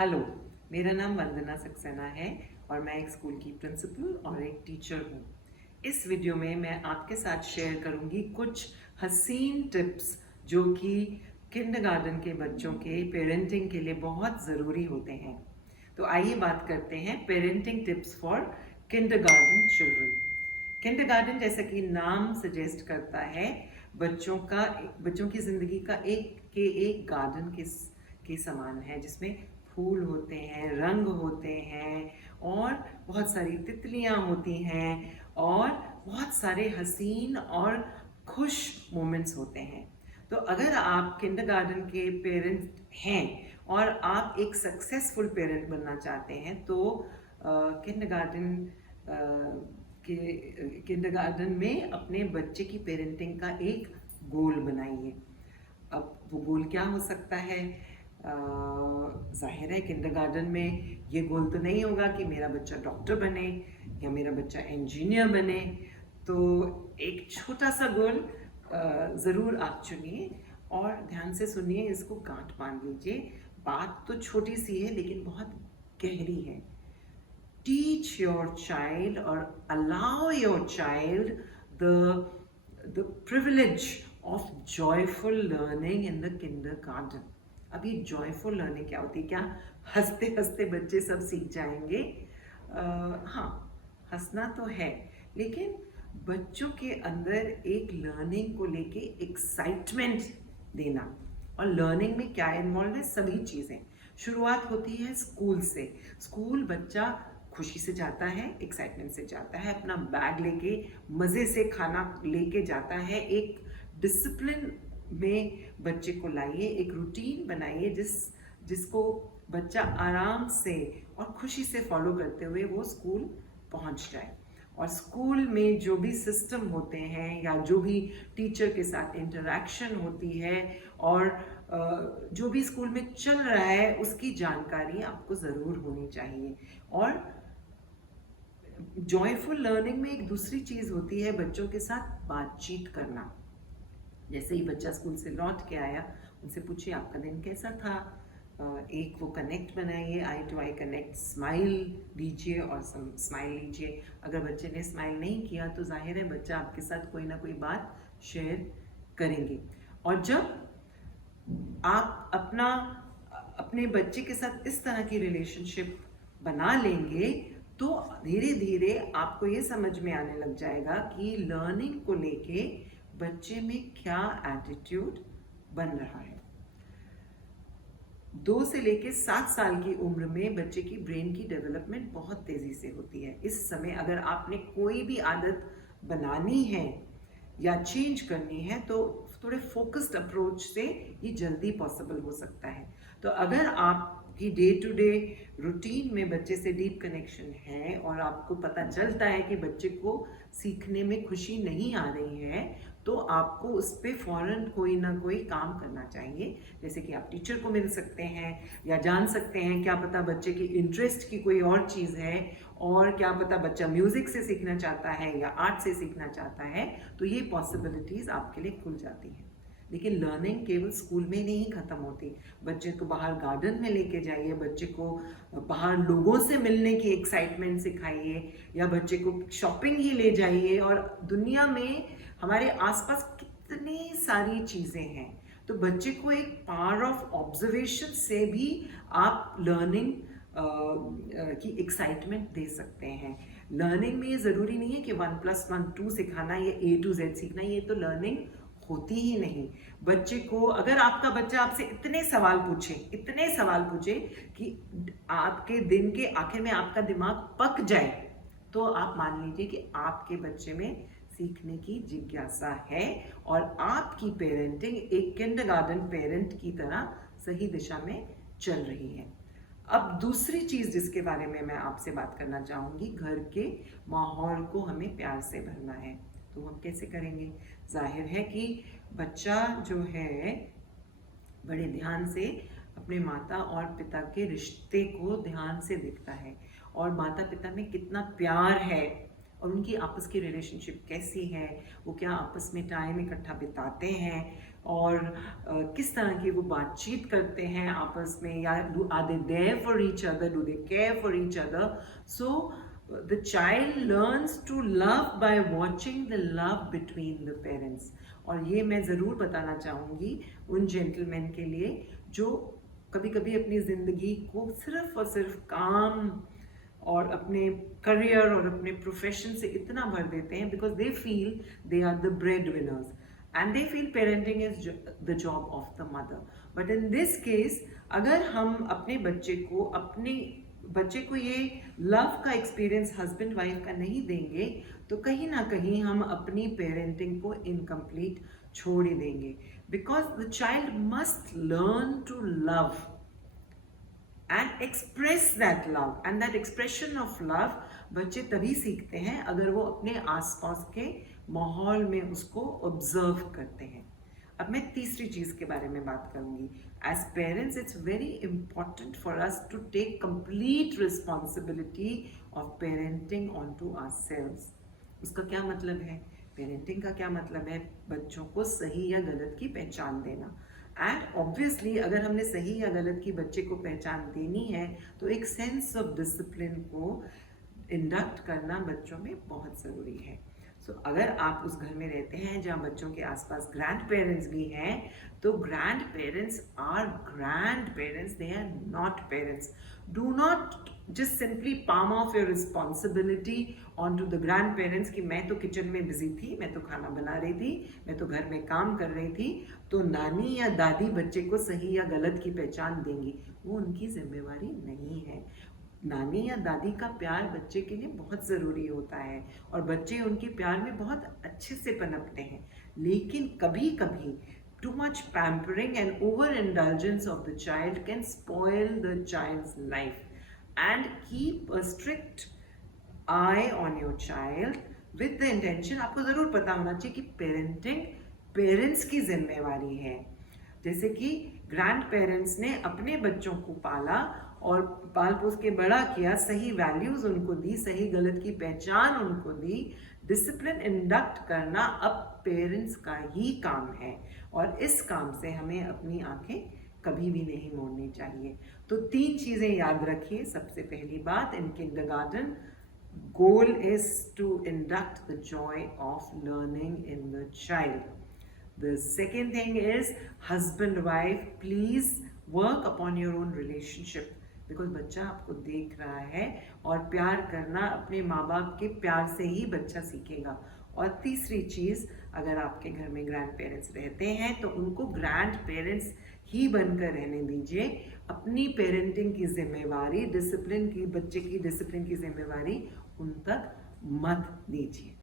Hello, मेरा नाम वंदना सक्सेना है और मैं एक स्कूल की प्रिंसिपल और एक टीचर हूँ। इस वीडियो में मैं आपके साथ शेयर करूँगी कुछ हसीन टिप्स जो कि किंडरगार्टन के बच्चों के पेरेंटिंग के लिए बहुत ज़रूरी होते हैं। तो आइए बात करते हैं parenting tips for kindergarten children. Kindergarten जैसा कि नाम सजेस्ट करता है, बच्चों की ज़िंदगी का एक गार्डन के समान है, जिसमें फूल होते हैं, रंग होते हैं और बहुत सारी तितलियां होती हैं और बहुत सारे हसीन और खुश मोमेंट्स होते हैं। तो अगर आप किंडरगार्टन के पेरेंट हैं और आप एक सक्सेसफुल पेरेंट बनना चाहते हैं तो किंडरगार्टन किंडरगार्टन में अपने बच्चे की पेरेंटिंग का एक गोल बनाइए। अब वो गोल क्या हो सकता है? जाहिर है किंडरगार्टन में ये गोल तो नहीं होगा कि मेरा बच्चा डॉक्टर बने या मेरा बच्चा इंजीनियर बने। तो एक छोटा सा गोल ज़रूर आप चुनिए और ध्यान से सुनिए, इसको गांठ बांध लीजिए। बात तो छोटी सी है लेकिन बहुत गहरी है। Teach your child or allow your child the privilege of joyful learning in the kindergarten. अब ये joyful learning क्या होती है? क्या हंसते हंसते बच्चे सब सीख जाएंगे? हाँ, हंसना तो है, लेकिन बच्चों के अंदर एक लर्निंग को लेके एक्साइटमेंट देना। और लर्निंग में क्या इन्वॉल्व है? सभी चीज़ें। शुरुआत होती है स्कूल से। स्कूल बच्चा खुशी से जाता है, एक्साइटमेंट से जाता है, अपना बैग लेके मज़े से खाना लेके जाता है। एक डिसिप्लिन में बच्चे को लाइए, एक रूटीन बनाइए जिसको बच्चा आराम से और खुशी से फॉलो करते हुए वो स्कूल पहुंच जाए। और स्कूल में जो भी सिस्टम होते हैं या जो भी टीचर के साथ इंटरेक्शन होती है और जो भी स्कूल में चल रहा है उसकी जानकारी आपको ज़रूर होनी चाहिए। और जॉयफुल लर्निंग में एक दूसरी चीज़ होती है बच्चों के साथ बातचीत करना। जैसे ही बच्चा स्कूल से लौट के आया, उनसे पूछिए आपका दिन कैसा था। एक वो कनेक्ट बनाइए, आई टू आई कनेक्ट, स्माइल दीजिए और स्माइल लीजिए। अगर बच्चे ने स्माइल नहीं किया तो जाहिर है बच्चा आपके साथ कोई ना कोई बात शेयर करेंगे। और जब आप अपने बच्चे के साथ इस तरह की रिलेशनशिप बना लेंगे तो धीरे धीरे आपको ये समझ में आने लग जाएगा कि लर्निंग को लेके बच्चे में क्या एटीट्यूड बन रहा है। 2 से लेके 7 साल की उम्र में बच्चे की ब्रेन की डेवलपमेंट बहुत तेज़ी से होती है। इस समय अगर आपने कोई भी आदत बनानी है या चेंज करनी है तो थोड़े फोकस्ड अप्रोच से ये जल्दी पॉसिबल हो सकता है। तो अगर आपकी डे टू डे रूटीन में बच्चे से डीप कनेक्शन है और आपको पता चलता है कि बच्चे को सीखने में खुशी नहीं आ रही है तो आपको उस पर फ़ौरन कोई ना कोई काम करना चाहिए। जैसे कि आप टीचर को मिल सकते हैं या जान सकते हैं, क्या पता बच्चे की इंटरेस्ट की कोई और चीज़ है और क्या पता बच्चा म्यूज़िक से सीखना चाहता है या आर्ट से सीखना चाहता है, तो ये पॉसिबिलिटीज़ आपके लिए खुल जाती हैं। लेकिन लर्निंग केवल स्कूल में नहीं ख़त्म होती। बच्चे को बाहर गार्डन में लेके जाइए, बच्चे को बाहर लोगों से मिलने की एक्साइटमेंट सिखाइए या बच्चे को शॉपिंग ही ले जाइए। और दुनिया में हमारे आसपास कितनी सारी चीज़ें हैं, तो बच्चे को एक पावर ऑफ ऑब्जर्वेशन से भी आप लर्निंग की एक्साइटमेंट दे सकते हैं। लर्निंग में ये ज़रूरी नहीं है कि 1+1 2 सिखाना, ये A to Z सीखना, ये तो लर्निंग होती ही नहीं। बच्चे को अगर आपका बच्चा आपसे इतने सवाल पूछे कि आपके दिन के आखिर में आपका दिमाग पक जाए, तो आप मान लीजिए कि आपके बच्चे में सीखने की जिज्ञासा है और आपकी पेरेंटिंग एक किंडरगार्टन पेरेंट की तरह सही दिशा में चल रही है। अब दूसरी चीज़ जिसके बारे में मैं आपसे बात करना चाहूँगी, घर के माहौल को हमें प्यार से भरना है। तो हम कैसे करेंगे? जाहिर है कि बच्चा जो है बड़े ध्यान से अपने माता और पिता के रिश्ते को ध्यान से देखता है और माता पिता में कितना प्यार है और उनकी आपस की रिलेशनशिप कैसी है, वो क्या आपस में टाइम इकट्ठा बिताते हैं, और किस तरह की वो बातचीत करते हैं आपस में, या are they there for each other, do they care for each other. So the child learns to love by watching the love between the parents. और ये मैं ज़रूर बताना चाहूँगी उन जेंटलमैन के लिए जो कभी कभी अपनी ज़िंदगी को सिर्फ और सिर्फ काम और अपने करियर और अपने प्रोफेशन से इतना भर देते हैं, because they feel they are the breadwinners and they feel parenting is the job of the mother. But in this case, अगर हम अपने बच्चे को ये लव का एक्सपीरियंस हस्बैंड वाइफ का नहीं देंगे, तो कहीं ना कहीं हम अपनी पेरेंटिंग को इनकम्प्लीट छोड़ ही देंगे. Because the child must learn to love and express that love, and that expression of love बच्चे तभी सीखते हैं अगर वो अपने आसपास के माहौल में उसको ऑब्जर्व करते हैं. अब मैं तीसरी चीज़ के बारे में बात करूंगी. As parents it's very important for us to take complete responsibility of parenting on to ourselves. उसका क्या मतलब है? पेरेंटिंग का क्या मतलब है? बच्चों को सही या गलत की पहचान देना. एंड ऑब्वियसली अगर हमने सही या गलत की बच्चे को पहचान देनी है, तो एक सेंस ऑफ डिसिप्लिन को इंडक्ट करना बच्चों में बहुत ज़रूरी है. सो अगर आप उस घर में रहते हैं जहाँ बच्चों के आसपास ग्रैंड पेरेंट्स भी हैं, तो grandparents are grandparents, they are not parents. Do not just simply palm off your responsibility onto the grandparents कि मैं तो किचन में बिजी थी, मैं तो खाना बना रही थी, मैं तो घर में काम कर रही थी, तो नानी या दादी बच्चे को सही या गलत की पहचान देंगी. वो उनकी जिम्मेवारी नहीं है. नानी या दादी का प्यार बच्चे के लिए बहुत ज़रूरी होता है और बच्चे उनके प्यार में बहुत अच्छे से पनपते हैं. लेकिन कभी कभी too much pampering and over indulgence of the child can spoil the child's life. And keep a strict eye on your child with the intention. आपको ज़रूर पता होना चाहिए कि पेरेंटिंग पेरेंट्स की जिम्मेवारी है. जैसे कि ग्रैंड पेरेंट्स ने अपने बच्चों को पाला और पाल पोस के बड़ा किया, सही वैल्यूज़ उनको दी, सही गलत की पहचान उनको दी, डिसिप्लिन इंडक्ट करना अब पेरेंट्स का ही काम है. और इस काम से हमें अपनी आंखें कभी भी नहीं मोड़नी चाहिए. तो 3 चीज़ें याद रखिए. सबसे पहली बात, in kindergarten goal is to induct the joy of learning in the child. The second thing is husband wife, please work upon your own relationship, because बच्चा आपको देख रहा है और प्यार करना अपने माँ बाप के प्यार से ही बच्चा सीखेगा. और तीसरी चीज़, अगर आपके घर में ग्रैंड पेरेंट्स रहते हैं तो उनको ग्रैंड पेरेंट्स ही बनकर रहने दीजिए. अपनी पेरेंटिंग की जिम्मेवारी, डिसिप्लिन की, बच्चे की डिसिप्लिन की जिम्मेवारी उन तक मत दीजिए.